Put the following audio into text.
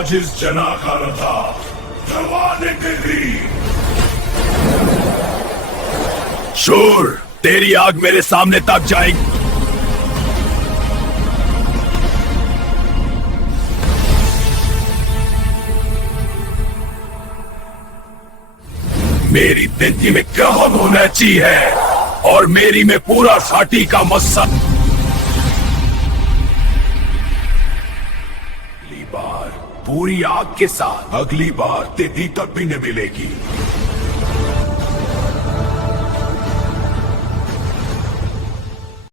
आज इस जना का रथा जवाने तेरी। शूर, तेरी आग मेरे सामने तक जाएगी। मेरी तिथि में कौन होना चाहिए और मेरी में पूरा साटी का मस्सा। अगली बार पूरी आग के साथ, अगली बार तिथि तक भी नहीं मिलेगी।